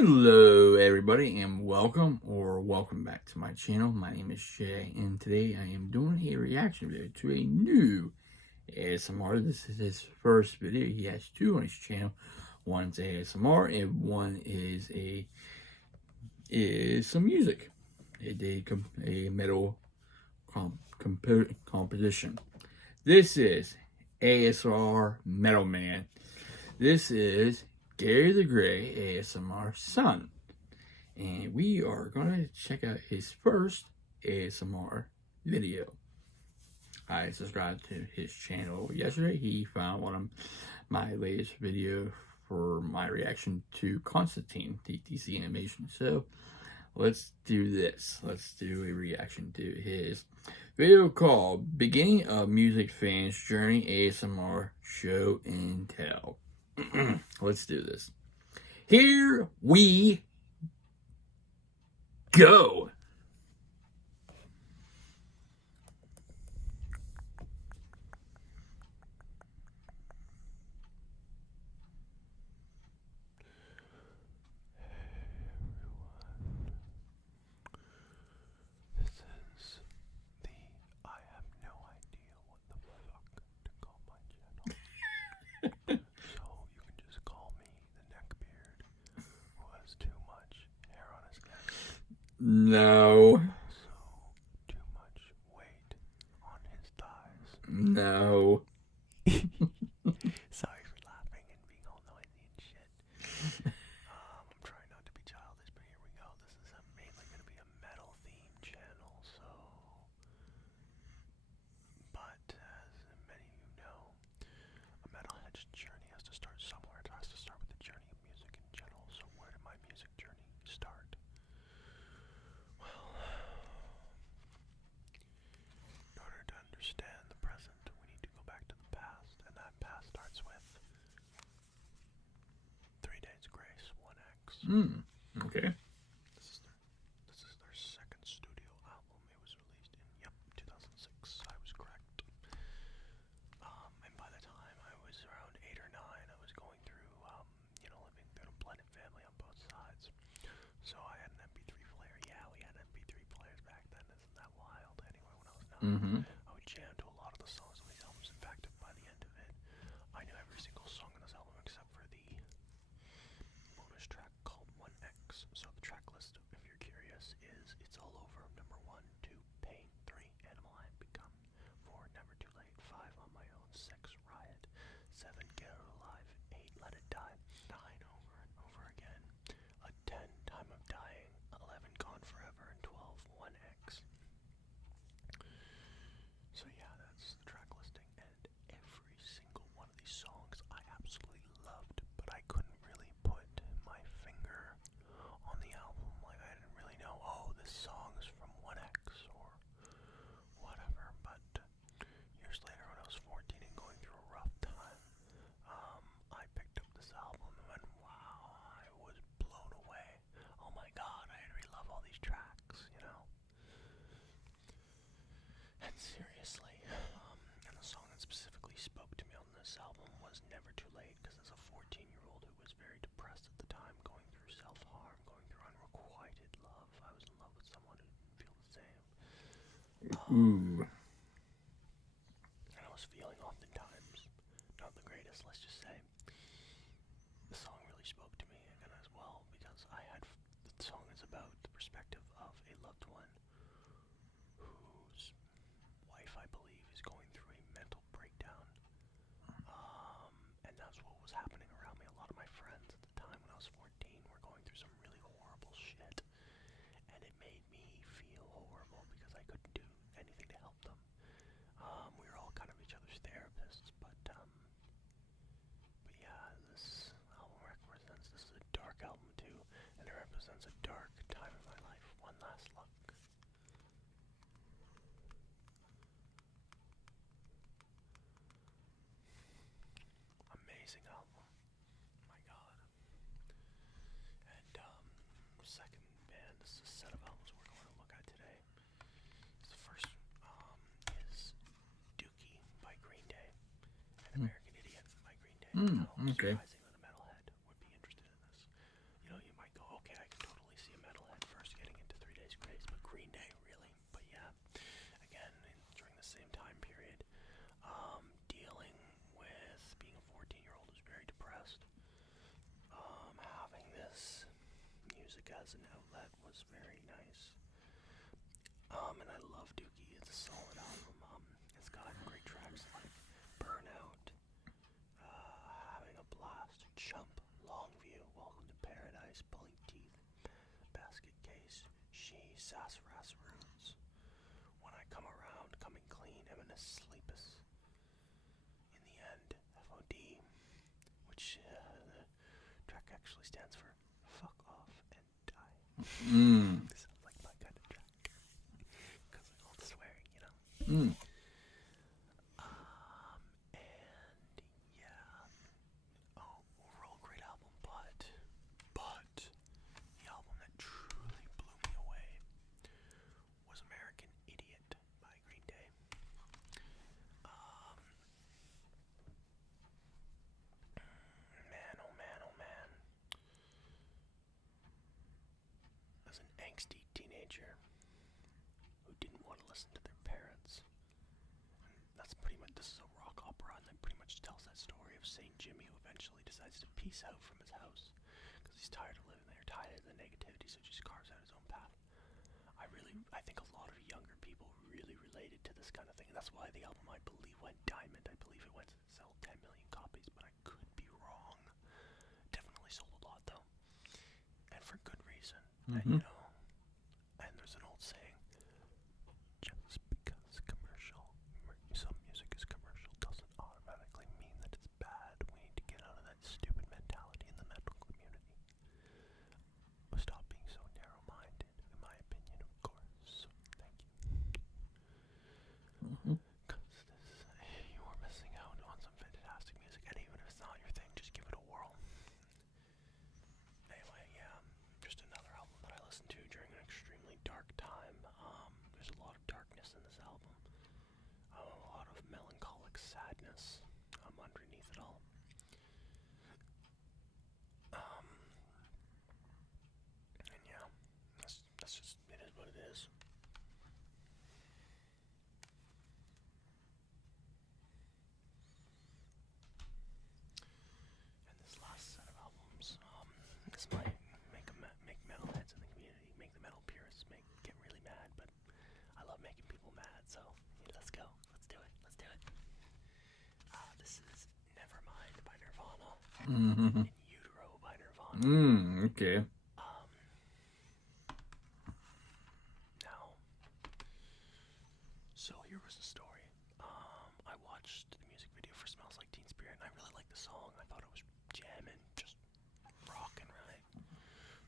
Hello everybody and welcome back to my channel. My name is Jay and today I am doing a reaction video to a new ASMR. This is his first video. He has two on his channel. One's ASMR and one is some music. A metal composition. This is ASMR Metal Man. This is Gary the Gray ASMR son, and we are gonna check out his first ASMR video. I subscribed to his channel yesterday. He found one of my latest video for my reaction to Constantine, the DC animation. So let's do this. Let's do a reaction to his video called Beginning of Music Fans Journey ASMR Show and Tell. Let's do this. Here we go. This is the I have no idea what the fuck to call my channel. So you can just call me the neckbeard who has too much hair on his neck. No. So too much weight on his thighs. No. Sorry for laughing and being all noisy and shit. I'm trying not to be childish, but here we go. This is mainly going to be a metal themed channel, so. But as many of you know, a metalhead's journey has to start somewhere. It has to start with the journey of music in general. So where did my music journey start? Well, in order to understand the present, we need to go back to the past, and that past starts with 3 Days Grace 1X. Okay. This is their second studio album. It was released in 2006. I was correct. And by the time I was around 8 or 9, I was going through, living through a blended family on both sides. So I had an MP3 player. Yeah, we had MP3 players back then. Isn't that wild? Anyway, when I was 9, I would jam to a lot of the songs on these albums. In fact, by the end of it, I knew every single song on this album except for the bonus track called 1X. So the track list, if you're curious, is It's All Over, number 1, 2, Pain, 3, Animal I Have Become, 4, Never Too Late, 5, On My Own, 6, Riot, 7, Get Out Alive, 8, Let It Die, 9, Over and Over Again, 10, Time of Dying, 11, Gone Forever, and 12, 1X. So yeah, that's the track listing, and every single one of these songs I absolutely loved, but I couldn't really put my finger on the album. Like, I didn't really know, oh, this song is from 1X or whatever. But years later, when I was 14 and going through a rough time, I picked up this album and wow, I was blown away. Oh my god, I really love all these tracks, you know? And seriously, and the song that specifically spoke to me on this album was Never Too Late, because as a 14-year-old who was very depressed at the time, going through self-harm, going through unrequited love, I was in love with someone who didn't feel the same. Ooh. And I was feeling oftentimes not the greatest, let's just say. The song really spoke to me again as well, because the song is about the perspective of a loved one whose wife, I believe, is going through a mental breakdown. And that's what was happening around me. A lot of my friends at the time when I was 14 were going through some really horrible shit. And it made me feel horrible because I couldn't do anything to help them. We were all kind of each other's therapists, but yeah, this album represents, this is a dark album too, and it represents a dark time in my life. One Last Look. Amazing album. My god. And second band, this is a set of albums we're going to look at today. The first is Dookie by Green Day and American Idiot by Green Day. Okay. Surprising that a metalhead would be interested in this. You know, you might go, as an outlet was very nice. And I love Dookie. It's a solid album. It's got great tracks like Burnout, Having a Blast, Chump, Longview, Welcome to Paradise, Pulling Teeth, Basket Case, She, Sassafras Roots, When I Come Around, Coming Clean, Eminence Sleepus, In the End, FOD, which the track actually stands for Fuck Off and Die. This sounds like my kind of track. Because of all the swearing, you know? And yeah. Oh, overall great album, but the album that truly blew me away was American Idiot by Green Day. Man, oh man, oh man. As an angsty teenager who didn't want to listen to their parents, and that's pretty much, this is a rock opera, and that pretty much tells that story of St. Jimmy who eventually decides to peace out from his house because he's tired of living there, tired of the negativity, so just carves out his own path. I think a lot of younger people really related to this kind of thing, and that's why the album, I believe, went diamond. I believe it went to sell 10 million copies, but I could be wrong. Definitely sold a lot, though, and for good reason. And you know, and there's an old saying, just because some music is commercial doesn't automatically mean that it's bad. We need to get out of that stupid mentality in the metal community. Stop being so narrow-minded, in my opinion, of course. Thank you. Because you are missing out on some fantastic music, and even if it's not your thing, just give it a whirl. Anyway, yeah, just another album that I listened to during an extremely dark time. There's a lot of darkness in this album. A lot of melancholic sadness underneath it all. And yeah, that's just, it is what it is. And this last set of albums, this might make metalheads in the community, make the metal purists get really mad, but I love making people mad, so yeah, let's go. Let's do it. This is Nevermind by Nirvana. In Utero by Nirvana. Okay. Now, so here was the story. I watched the music video for Smells Like Teen Spirit, and I really liked the song. I thought it was jamming, just rocking, right?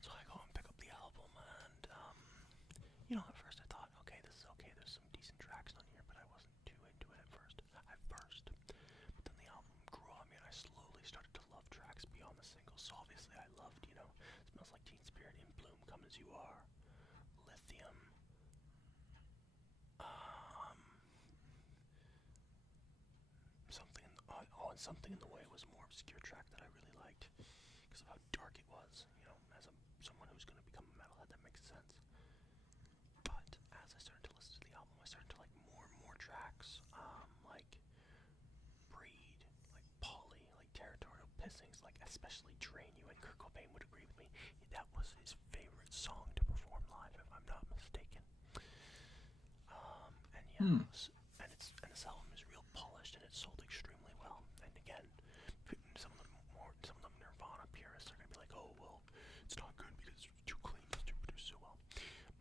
So I go and pick up the album, and you know, at first I thought, okay, this is okay. There's some decent tracks on here, but I wasn't too into it at first. But then the album grew on me, and I slowly started to love tracks beyond the singles. So obviously, I loved, you know, Smells Like Teen Spirit, In Bloom, Come As You Are, Lithium. Something in the Way was a more obscure track that I really liked because of how dark it was. You know, as someone who's going to become a metalhead, that makes sense. But as I started to listen to the album, I started to like more and more tracks, like Breed, like Polly, like Territorial Pissings, like especially Drain You, and Kurt Cobain would agree with me. That was his favorite song to perform live, if I'm not mistaken. And yeah, and this album is real polished, and it sold extremely well. And again, some of them Nirvana purists are gonna be like, oh well, it's not good because it's too clean to produce so well.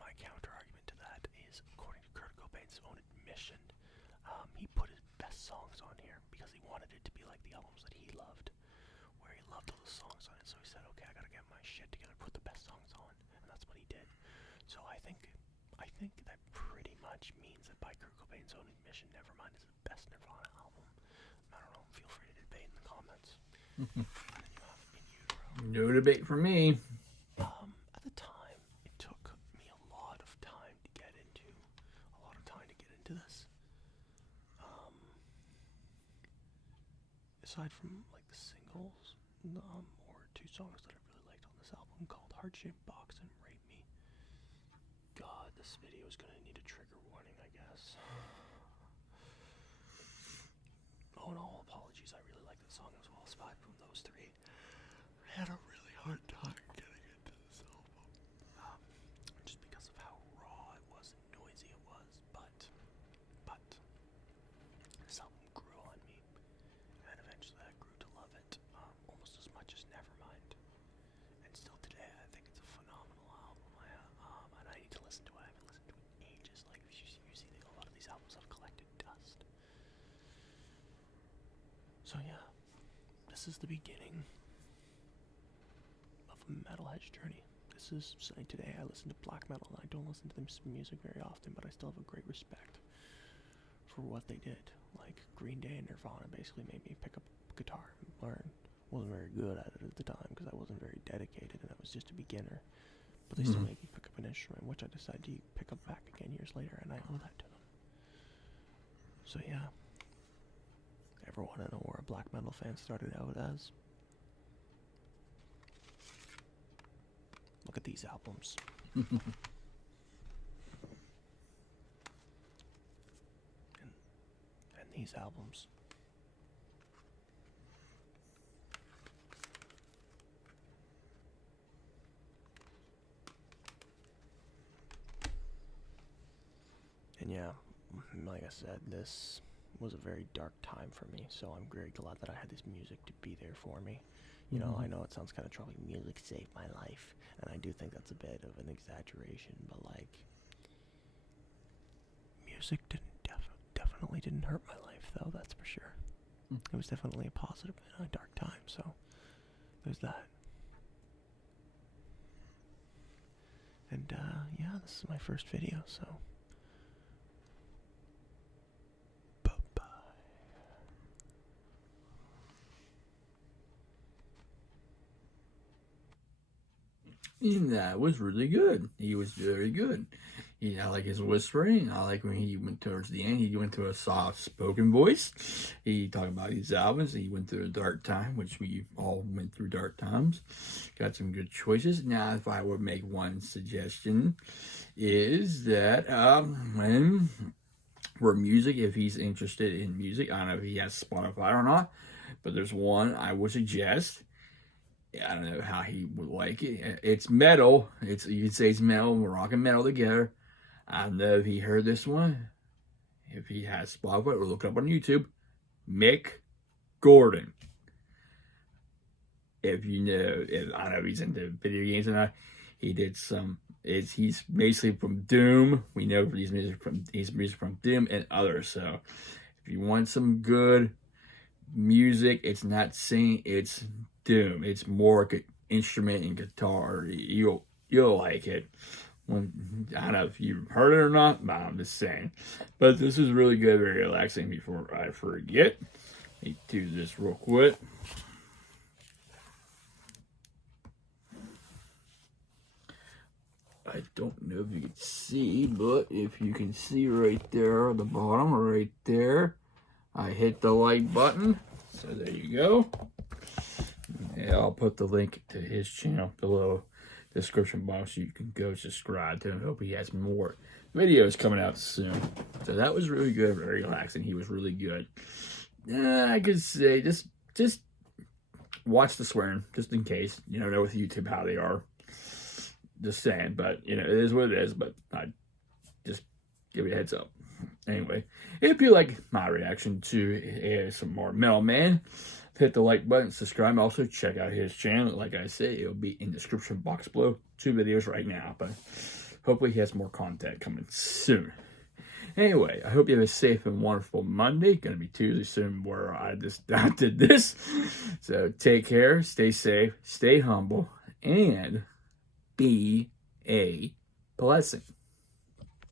My counter argument to that is, according to Kurt Cobain's own admission, he put his best songs on here because he wanted it to be like the albums that he loved, where he loved all the songs on it. So he said, okay, I gotta get my shit together, put the best songs on, and that's what he did. So I think that pretty much means that by Kurt Cobain's own admission, Nevermind is the best Nirvana album. I don't know, feel free to debate in the comments. And then you have In Utero. No debate for me. At the time, it took me a lot of time to get into this. Aside from like the singles, or two songs that I really liked on this album called Heart Shaped Box and Rape Me. God, this video is gonna need a trigger warning, I guess. Oh, and all apologies, I really like that song as well. Aside from those three, I had a really hard time getting into this album. this is the beginning of a metalhead's journey. This is saying today I listen to black metal, and I don't listen to this music very often, but I still have a great respect for what they did. Like Green Day and Nirvana basically made me pick up guitar and learn. Wasn't very good at it at the time because I wasn't very dedicated and I was just a beginner. But they still made me pick up an instrument, which I decided to pick up back again years later, and I owe that to them. So yeah. Ever want to know where a black metal fan started out as? Look at these albums. and these albums. And yeah, like I said, this was a very dark time for me, so I'm very glad that I had this music to be there for me. You know, I know it sounds kind of troubling. Music saved my life, and I do think that's a bit of an exaggeration, but like, music definitely didn't hurt my life, though, that's for sure. It was definitely a positive in a dark time, so there's that. And yeah, this is my first video, so And that was really good. He was very good. I like his whispering. I like when he went towards the end. He went to a soft-spoken voice. He talked about his albums. He went through a dark time, which we all went through dark times. Got some good choices. Now, if I would make one suggestion, is that when for music, if he's interested in music, I don't know if he has Spotify or not, but there's one I would suggest. I don't know how he would like it. It's metal. You could say it's metal. We're rocking metal together. I don't know if he heard this one. If he has Spotify, or look it up on YouTube. Mick Gordon. If you know, I don't know if he's into video games or not. He did some. He's basically from Doom. We know he's music from Doom and others. So if you want some good music, it's not singing. It's Doom. It's more instrument and guitar. You'll like it. I don't know if you've heard it or not, but I'm just saying. But this is really good, very relaxing. Before I forget, let me do this real quick. I don't know if you can see, but if you can see right there at the bottom, right there, I hit the like button. So there you go. Yeah, I'll put the link to his channel below the description box so you can go subscribe to him. Hope he has more videos coming out soon. So that was really good, very relaxing. He was really good. I could say just watch the swearing, just in case. You know with YouTube how they are. Just saying, but it is what it is. But I just give you a heads up. Anyway, if you like my reaction to some more Metal Man, hit the like button, subscribe. Also, check out his channel. Like I said, it'll be in the description box below. 2 videos right now, but hopefully he has more content coming soon. Anyway, I hope you have a safe and wonderful Monday. Gonna be Tuesday soon where I just did this. So take care, stay safe, stay humble, and be a blessing.